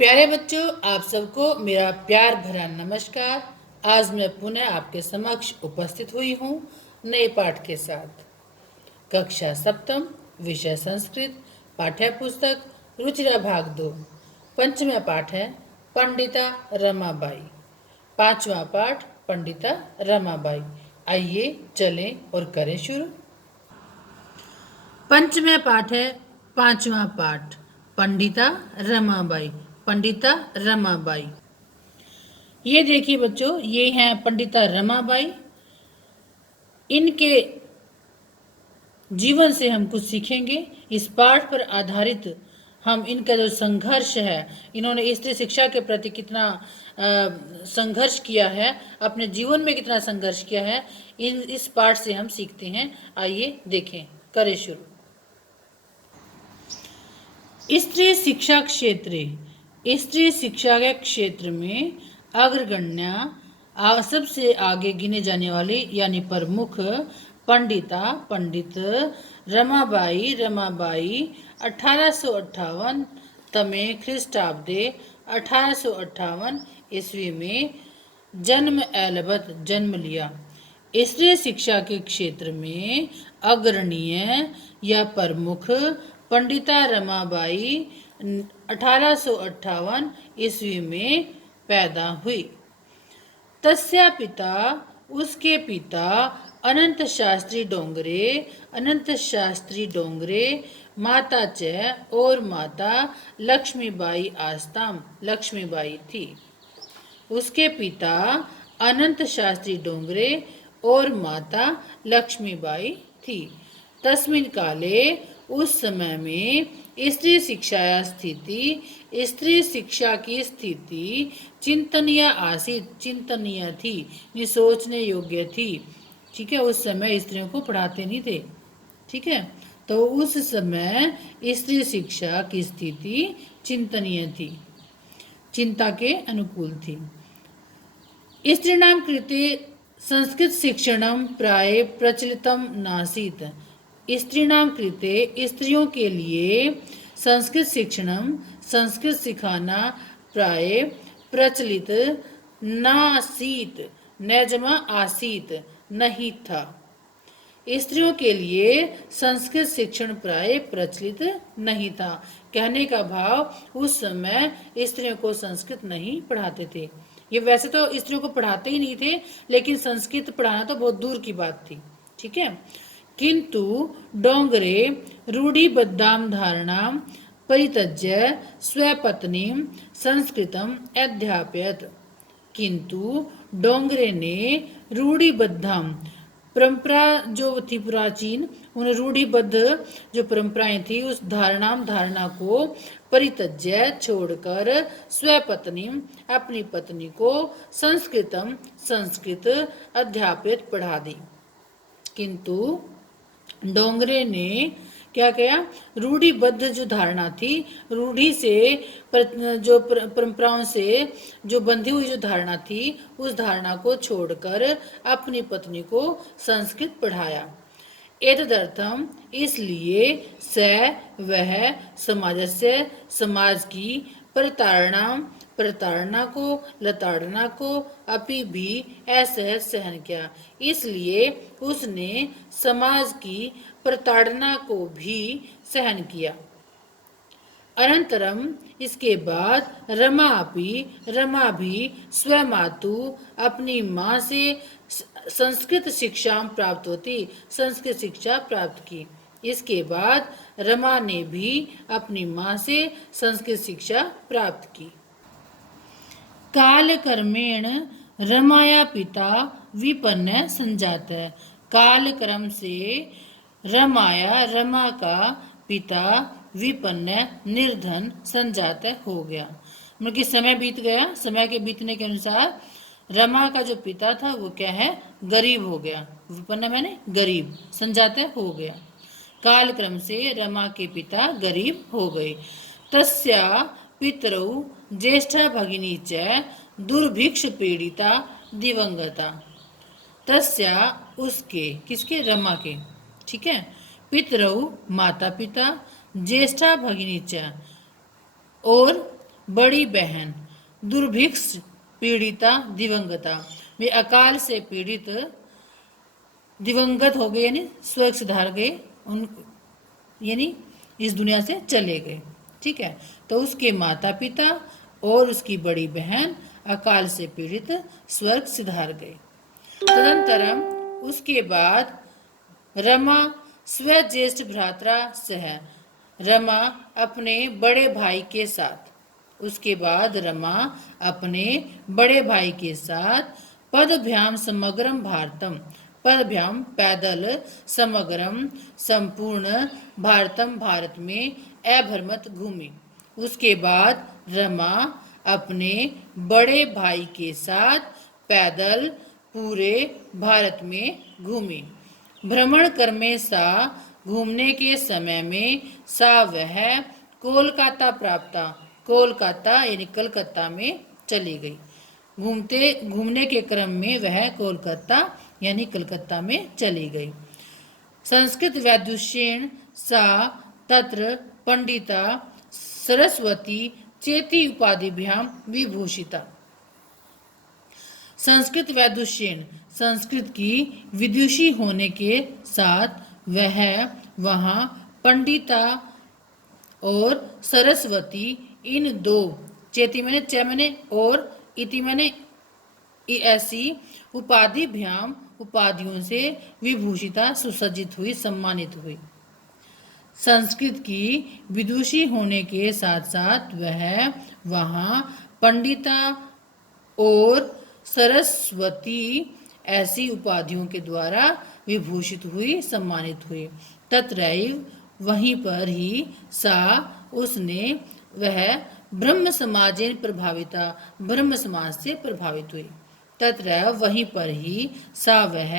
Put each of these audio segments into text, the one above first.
प्यारे बच्चों, आप सबको मेरा प्यार भरा नमस्कार। आज मैं पुनः आपके समक्ष उपस्थित हुई हूँ नए पाठ के साथ। कक्षा सप्तम, विषय संस्कृत, पाठ्य पुस्तक रुचिरा भाग 2। पंचवा पाठ है पंडिता रमाबाई। पांचवा पाठ पंडिता रमाबाई। आइए चलें और करें शुरू। पंचवा पाठ है पांचवा पाठ पंडिता रमाबाई। पंडिता रमाबाई। ये देखिए बच्चों, ये हैं पंडिता रमाबाई। इनके जीवन से हम कुछ सीखेंगे। इस पाठ पर आधारित हम इनका जो संघर्ष है, इन्होंने स्त्री शिक्षा के प्रति कितना संघर्ष किया है, अपने जीवन में कितना संघर्ष किया है, इस पाठ से हम सीखते हैं। आइए देखें, करें शुरू। स्त्री शिक्षा क्षेत्र। स्त्री शिक्षा के क्षेत्र में अग्रगण्य सबसे आगे गिने जाने वाली यानी प्रमुख पंडित रमाबाई 1858 तमे ख्रीष्टाब्दे 1858 ईस्वी में जन्म लिया। स्त्री शिक्षा के क्षेत्र में अग्रणीय या प्रमुख पंडिता रमाबाई 1858 ईस्वी में पैदा हुई। तस्या पिता, उसके पिता अनंत शास्त्री डोंगरे, माता च और माता लक्ष्मीबाई आस्ताम, लक्ष्मीबाई थी। उसके पिता अनंत शास्त्री डोंगरे और माता लक्ष्मीबाई थी। तस्मिन काले, उस समय में स्त्री शिक्षा की स्थिति चिंतनीय थी, सोचने योग्य थी। ठीक है, उस समय स्त्रियों को पढ़ाते नहीं थे। ठीक है, तो उस समय स्त्री शिक्षा की स्थिति चिंतनीय थी, चिंता के अनुकूल थी। स्त्रीणां कृते संस्कृत शिक्षणं प्राय प्रचलितम नासीत। स्त्रीणां कृते, स्त्रियों के लिए संस्कृत शिक्षणम, संस्कृत सिखाना प्राय प्रचलित नासीत, नजमा आसीत, नहीं था। स्त्रियों के लिए संस्कृत शिक्षण प्राय प्रचलित नहीं था। कहने का भाव, उस समय स्त्रियों को संस्कृत नहीं पढ़ाते थे। ये वैसे तो स्त्रियों को पढ़ाते ही नहीं थे, लेकिन संस्कृत पढ़ाना तो बहुत दूर की बात थी। ठीक है, किंतु डोंगरे रूढ़िबद्धाम धारणाम परित्यज्य स्वपत्नीम संस्कृतम अध्यापयत। किंतु डोंगरे ने रूढ़िबद्धाम, परंपरा जो थी प्राचीन, उन रूढ़िबद्ध जो परंपराएं थी, उस धारणा को परित्यज्य छोड़कर स्वपत्नी, अपनी पत्नी को संस्कृत अध्यापित पढ़ा दी। किंतु डोंगरे ने क्या किया, रूढ़िबद्ध जो धारणा थी, रूढ़ी से जो परंपराओं से जो बंधी हुई जो धारणा थी, उस धारणा को छोड़कर अपनी पत्नी को संस्कृत पढ़ाया। एतदर्थम, इसलिए वह समाज की प्रताड़ना को, लताड़ना को अपि भी असहज सहन किया। इसलिए उसने समाज की प्रताड़ना को भी सहन किया। अनंतरम, इसके बाद रमा भी स्वमातु, अपनी माँ से संस्कृत शिक्षा प्राप्त की। इसके बाद रमा ने भी अपनी माँ से संस्कृत शिक्षा प्राप्त की। कालक्रमेण रमाया पिता विपन्न संजात। कालक्रम से रमा का पिता विपन्न, निर्धन, संजात हो गया। मतलब कि समय बीत गया। समय के बीतने के अनुसार रमा का जो पिता था वो क्या है, गरीब हो गया। विपन्न मैंने गरीब, संजात हो गया। कालक्रम से रमा के पिता गरीब हो गए। तस्या पितरौ ज्येष्ठा भगिनी च दुर्भिक्ष पीड़िता दिवंगता। तस्या, उसके, किसके, रमा के। ठीक है, पितरौ माता पिता, ज्येष्ठा भगिनी च और बड़ी बहन दुर्भिक्ष पीड़िता दिवंगता, वे अकाल से पीड़ित दिवंगत हो गए यानी स्वर्ग सिधार गए, उन यानी इस दुनिया से चले गए। ठीक है, तो उसके माता पिता और उसकी बड़ी बहन अकाल से पीड़ित स्वर्ग सिधार गए। तदंतरम उसके बाद रमा स्वज्येष्ठ भ्रात्रा सह, रमा अपने बड़े भाई के साथ, उसके बाद रमा अपने बड़े भाई के साथ पदभ्याम समग्रम भारतम, पदभ्याम पैदल, समग्रम संपूर्ण, भारतम भारत में अभ्रमत घूमी। उसके बाद रमा अपने बड़े भाई के साथ पैदल पूरे भारत में घूमी। भ्रमण कर्मे सा, घूमने के समय में सा वह कोलकाता प्राप्ता, कोलकाता यानी कलकत्ता में चली गई। घूमने के क्रम में वह कोलकाता यानी कलकत्ता में चली गई। संस्कृत वैदुष्येण सा तत्र पंडिता सरस्वती चेती उपाधिभ्याम विभूषिता। संस्कृत वैदुष्येण, संस्कृत की विदुषी होने के साथ वह वहाँ पंडिता और सरस्वती, इन दो, चेती मैंने च मैंने और इति मैंने ऐसी उपाधिभ्याम, उपाधियों से विभूषिता सुसज्जित हुई, सम्मानित हुई। संस्कृत की विदुषी होने के साथ साथ वह वहाँ पंडिता और सरस्वती ऐसी उपाधियों के द्वारा विभूषित हुई, सम्मानित हुई। तत्रैव वहीं पर ही सा उसने, वह ब्रह्म समाजेन प्रभाविता, ब्रह्म समाज से प्रभावित हुई। तत्रैव वहीं पर ही सा वह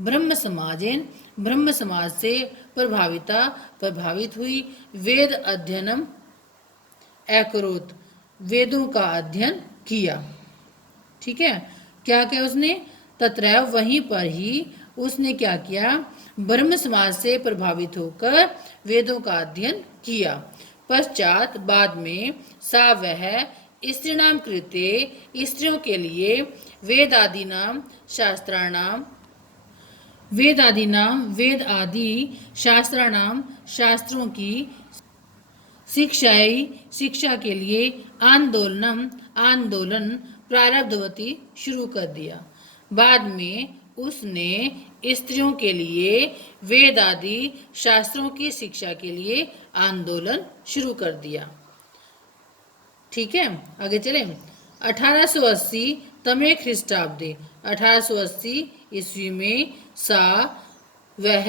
ब्रह्म समाजेन, ब्रह्म समाज से प्रभाविता, प्रभावित हुई। वेद अध्ययनम अकरोत, वेदों का अध्ययन किया। ठीक है, क्या क्या उसने, तत्रैव वहीं पर ही उसने क्या किया, ब्रह्म समाज से प्रभावित होकर वेदों का अध्ययन किया। पश्चात बाद में सा वह स्त्रीणाम कृते, स्त्रियों के लिए वेदादि नाम शास्त्राणाम, वेदादि नाम वेद आदि शास्त्राणाम शास्त्रों की शिक्षाई, शिक्षा के लिए आंदोलनम, आंदोलन प्रारब्धवती शुरू कर दिया। बाद में उसने स्त्रियों के लिए वेद आदि शास्त्रों की शिक्षा के लिए आंदोलन शुरू कर दिया। ठीक है, आगे चले। 1880 तमे ख्रीष्टाब्दे, 1880 ईस्वी में सा वह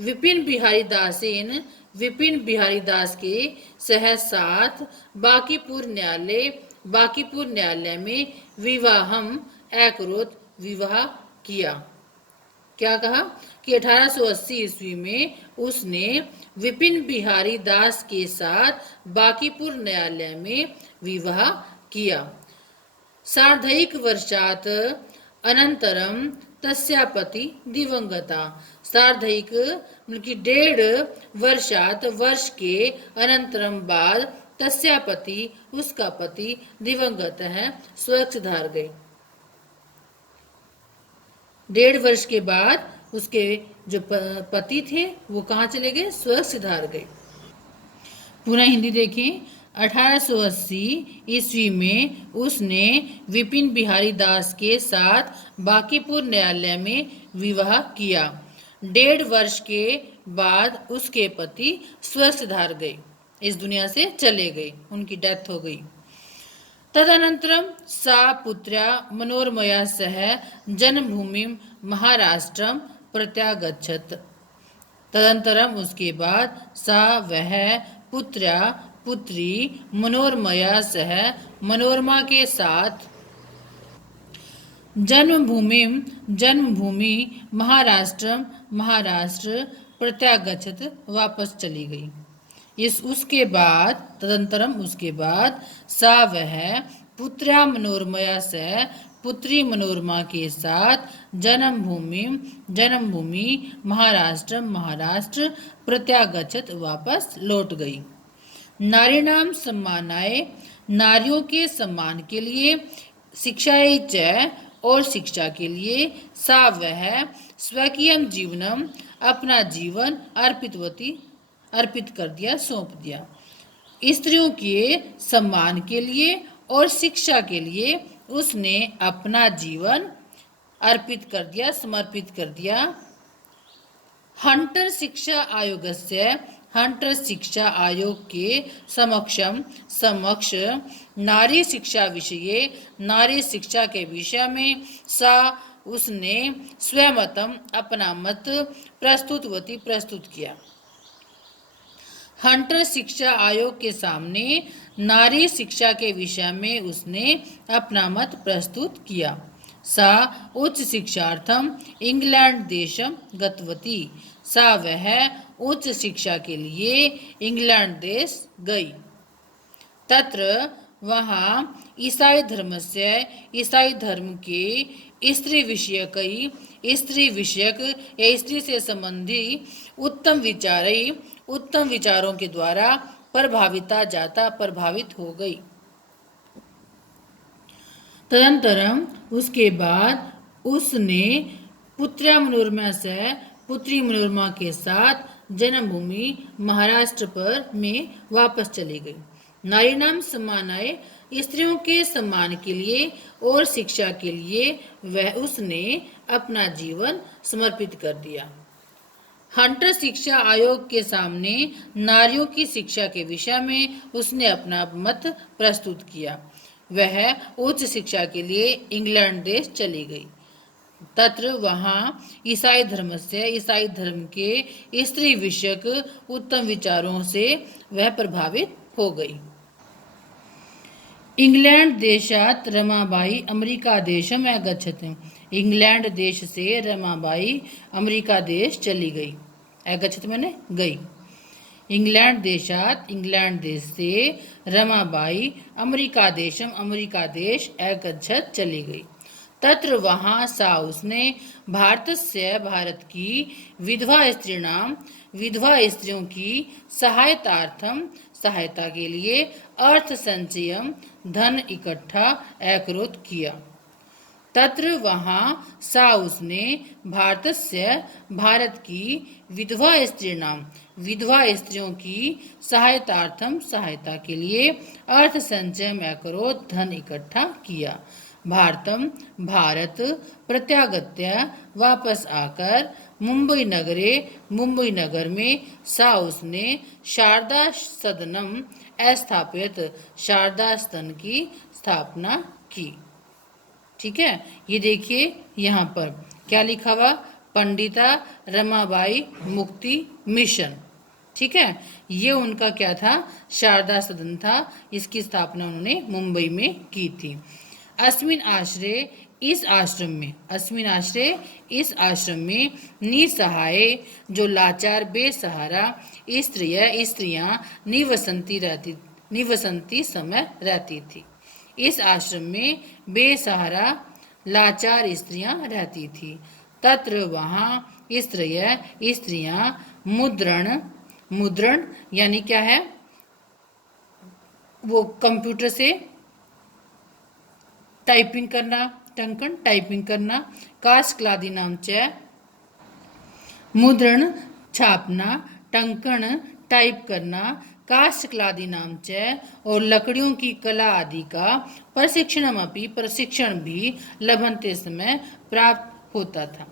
विपिन बिहारी दासेन, विपिन बिहारी दास के सह साथ बांकीपुर न्यायालय, बांकीपुर न्यायालय में विवाहम अकरोत, विवाह किया। क्या कहा कि 1880 ईस्वी में उसने विपिन बिहारी दास के साथ बांकीपुर न्यायालय में विवाह किया। सार्धैक वर्षात अनंतरम तस्या पति दिवंगता, सार्धैक मतलब कि 1.5 वर्षात, वर्ष के अनंतरम बाद, तस्या पति उसका पति दिवंगत है, स्वर्ग सिधार गए। 1.5 वर्ष के बाद उसके जो पति थे वो कहाँ चले गए, स्वर्ग सिधार गए। पुनः हिंदी देखें। 1880 ईस्वी में उसने विपिन बिहारी दास के साथ बांकीपुर न्यायालय में विवाह किया। 1.5 वर्ष के बाद उसके पति स्वर्ग सिधार गए, इस दुनिया से चले गए, उनकी डेथ हो गई। तदनंतरम सा पुत्र्या मनोरमया सह जन्मभूमि महाराष्ट्रम प्रत्यागच्छत, तदंतरम उसके बाद सा वह पुत्र्या, पुत्री मनोरमया सह, मनोरमा के साथ जन्मभूमि, जन्मभूमि महाराष्ट्र, महाराष्ट्र प्रत्यागच्छत, वापस चली गई। इस उसके बाद, तदंतरम उसके बाद सा वह पुत्र्या मनोरमया से, पुत्री मनोरमा के साथ जन्मभूमि, जन्मभूमि महाराष्ट्र, महाराष्ट्र प्रत्यागच्छत, वापस लौट गई। नारीणाम सम्मानाय, नारियों के सम्मान के लिए, शिक्षायै च और शिक्षा के लिए, सा वह स्वकीयम जीवनम अपना जीवन अर्पित कर दिया, सौंप दिया। स्त्रियों के सम्मान के लिए और शिक्षा के लिए उसने अपना जीवन अर्पित कर दिया, समर्पित कर दिया। हंटर शिक्षा आयोगस्य, हंटर शिक्षा आयोग के समक्ष नारी शिक्षा विषये, नारी शिक्षा के विषय में सा उसने स्वमतम अपना मत प्रस्तुत किया। हंटर शिक्षा आयोग के सामने नारी शिक्षा के विषय में उसने अपना मत प्रस्तुत किया। सा उच्च शिक्षार्थम इंग्लैंड देशम गतवती, सा वह उच्च शिक्षा के लिए इंग्लैंड देश गई। तत्र वहाँ ईसाई धर्म के स्त्री विषयक या स्त्री से संबंधी उत्तम विचारों के द्वारा प्रभावित हो गई। तदंतरम उसके बाद उसने पुत्री मनोरमा के साथ जन्मभूमि महाराष्ट्र में वापस चली गई। नारीणाम सम्मानाय, स्त्रियों के सम्मान के लिए और शिक्षा के लिए वह उसने अपना जीवन समर्पित कर दिया। हंटर शिक्षा आयोग के सामने नारियों की शिक्षा के विषय में उसने अपना मत प्रस्तुत किया। वह उच्च शिक्षा के लिए इंग्लैंड देश चली गई। तत्र वहाँ ईसाई धर्म के स्त्री विषयक उत्तम विचारों से वह प्रभावित हो गई। इंग्लैंड देशात रमाबाई अमेरिका देशम अगच्छत्, इंग्लैंड देश से रमाबाई अमेरिका देश चली गई। अगच्छत् मैंने गई। इंग्लैंड देश से रमाबाई अमेरिका देश अगच्छत् चली गई। तत्र वहाँ सा उसने भारत की विधवा स्त्रियों की सहायता के लिए अर्थ संचयम धन इकट्ठा अकरोत किया। तत्र वहाँ सा उसने भारत की विधवा स्त्रियों की सहायता के लिए अर्थ संचय अकरोत धन इकट्ठा किया। भारत प्रत्यागत्य वापस आकर मुंबई नगर में सा उसने शारदा सदनम स्थापित, शारदा सदन की स्थापना की। ठीक है, ये देखिए यहाँ पर क्या लिखा हुआ, पंडिता रमाबाई मुक्ति मिशन। ठीक है, ये उनका क्या था, शारदा सदन था। इसकी स्थापना उन्होंने मुंबई में की थी। अस्मिन आश्रय इस आश्रम में निसहाय जो लाचार बेसहारा स्त्रियां निवसंती समय रहती थी। इस आश्रम में बेसहारा लाचार स्त्रियां रहती थी। तत्र वहाँ स्त्रियां मुद्रण यानी क्या है, वो कंप्यूटर से टाइपिंग करना, टंकन टाइपिंग करना, कास्क्लादि नाम च मुद्रण छापना, टंकन टाइप करना, काष्ठकलादि नाम च और लकड़ियों की कला आदि का प्रशिक्षण भी लभन्ते समय प्राप्त होता था।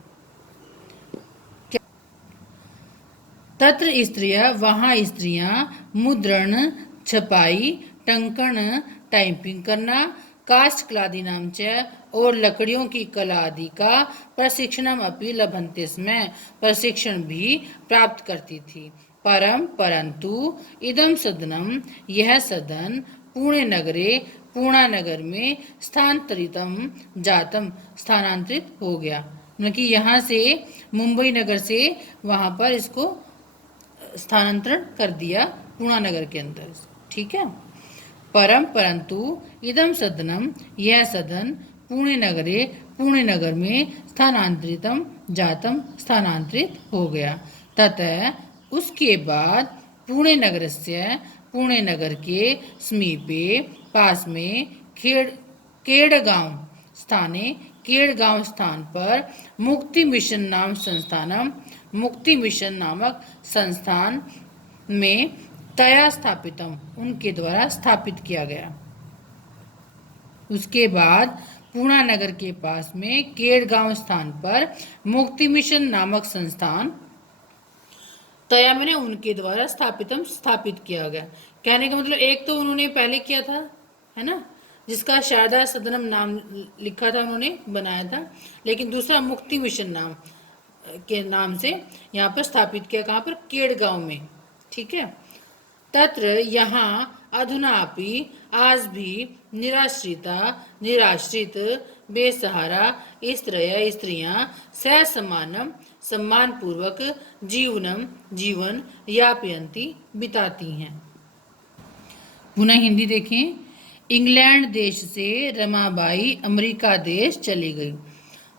तत्र स्त्रियां वहाँ स्त्रियां मुद्रण छपाई, टंकन टाइपिंग करना, काष्ठकलादि नाम च और लकड़ियों की कला आदि का प्रशिक्षणमपि लभन्ते समय प्रशिक्षण भी प्राप्त करती थी। परंतु इदम सदनम यह सदन पूर्णा नगर में स्थानांतरित हो गया। मतलब कि यहाँ से मुंबई नगर से वहाँ पर इसको स्थानांतरण कर दिया पूर्णा नगर के अंदर। ठीक है, परंतु इदम सदनम यह सदन पुणे नगर में स्थानांतरित हो गया। ततः उसके बाद पुणे नगर के समीपे पास में केड़गांव स्थान पर मुक्ति मिशन नामक संस्थान में तया स्थापितम उनके द्वारा स्थापित किया गया। उसके बाद पूर्णा नगर के पास में केड़गांव स्थान पर मुक्ति मिशन नामक संस्थान तया मैंने उनके द्वारा स्थापित किया गया। कहने का मतलब एक तो उन्होंने पहले किया था, है ना, जिसका शारदा सदनम नाम लिखा था, उन्होंने बनाया था, लेकिन दूसरा मुक्ति मिशन नाम के नाम से यहाँ पर स्थापित किया। कहाँ पर? केड़गांव में। ठीक है। तत्र यहाँ अधुनापि आज भी निराश्रित बेसहारा स्त्रियां ससमानम सम्मान पूर्वक जीवन यापयंती बिताती हैं। पुनः हिंदी देखें। इंग्लैंड देश से रमाबाई अमेरिका देश चली गई।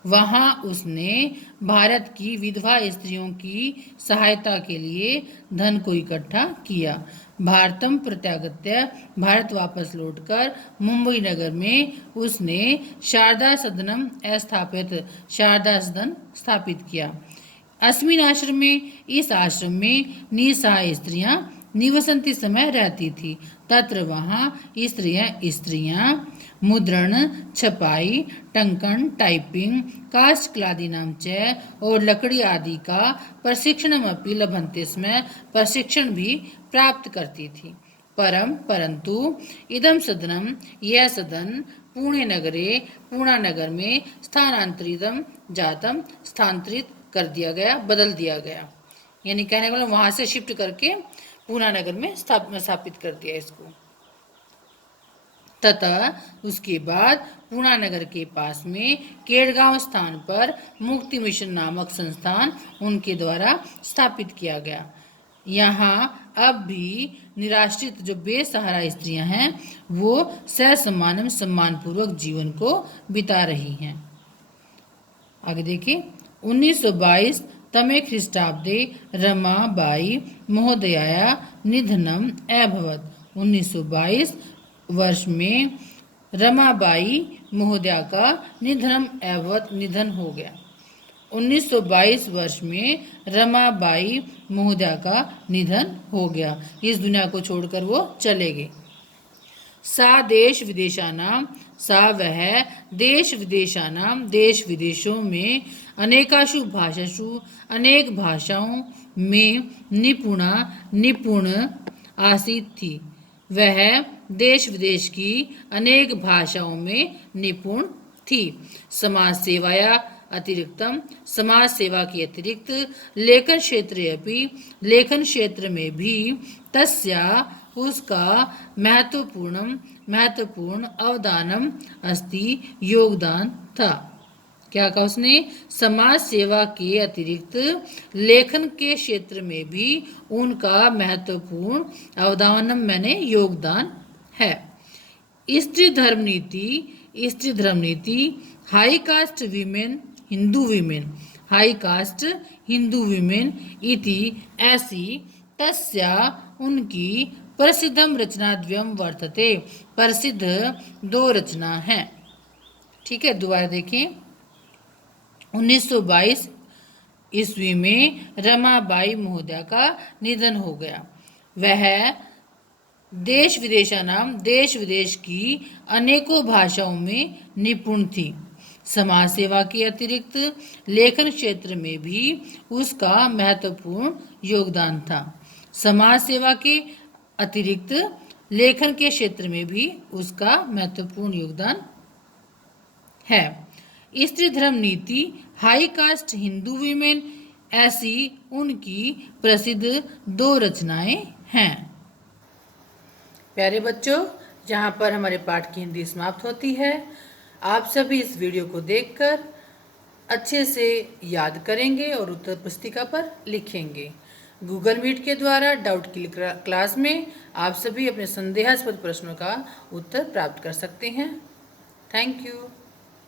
वहां उसने भारत की विधवा स्त्रियों की सहायता के लिए धन को इकट्ठा किया। भारतम प्रत्यागत्य भारत वापस लौटकर मुंबई नगर में उसने शारदा सदन स्थापित किया। अस्मिन आश्रम में, इस आश्रम में निसहाय स्त्रियां निवसंती समय रहती थी। तत्र वहाँ स्त्रियां मुद्रण, छपाई, टंकन, टाइपिंग, काष्ठकलादीनां च और लकड़ी आदि का प्रशिक्षणमपि लभन्ते स्म प्रशिक्षण भी प्राप्त करती थी। परंतु इदम सदनम यह सदन पूर्णा नगर में स्थानांतरित कर दिया गया, बदल दिया गया। यानी कहने वाला वहां से शिफ्ट करके पूर्णा नगर में स्थापित कर दिया इसको। तथा उसके बाद पूर्णा नगर के पास में केड़गांव स्थान पर मुक्ति मिशन नामक संस्थान उनके द्वारा स्थापित किया गया। यहाँ अब भी निराश्रित जो बेसहारा स्त्रियां हैं वो सम्मानपूर्वक जीवन को बिता रही हैं। आगे देखिए। 1922 तमे ख्रीष्टाब्दे रमाबाई महोदयाया निधनम अभवत्। 1922 वर्ष में रमाबाई महोदया का निधन हो गया। 1922 वर्ष में रमाबाई महोदया का निधन हो गया। इस दुनिया को छोड़कर वो चले गए। सा देश विदेशों में अनेक भाषाओं में निपुण आसीत थी। वह देश विदेश की अनेक भाषाओं में निपुण थी। समाज सेवा के अतिरिक्त लेखन क्षेत्र में भी तस्या उसका महत्वपूर्ण अवदानम अस्ति योगदान था। क्या कहा उसने? समाज सेवा के अतिरिक्त लेखन के क्षेत्र में भी उनका महत्वपूर्ण अवदानम मैंने योगदान है। स्त्री धर्म नीति हाई कास्ट हिंदू विमेन इति ऐसी तस्या उनकी प्रसिद्धम रचनाद्वयम वर्तते। प्रसिद्ध 2 रचना हैं। ठीक है। दोबारा देखें। 1922 ईस्वी में रमाबाई महोदया का निधन हो गया। वह देश विदेश की अनेकों भाषाओं में निपुण थी। समाज सेवा के अतिरिक्त लेखन क्षेत्र में भी उसका महत्वपूर्ण योगदान था। समाज सेवा के अतिरिक्त लेखन के क्षेत्र में भी उसका महत्वपूर्ण योगदान है। स्त्री धर्म नीति हाई कास्ट हिंदू वीमेन ऐसी उनकी प्रसिद्ध 2 रचनाएं हैं। प्यारे बच्चों, यहाँ पर हमारे पाठ की हिंदी समाप्त होती है। आप सभी इस वीडियो को देखकर अच्छे से याद करेंगे और उत्तर पुस्तिका पर लिखेंगे। गूगल मीट के द्वारा डाउट क्लास में आप सभी अपने संदेहास्पद प्रश्नों का उत्तर प्राप्त कर सकते हैं। Thank you.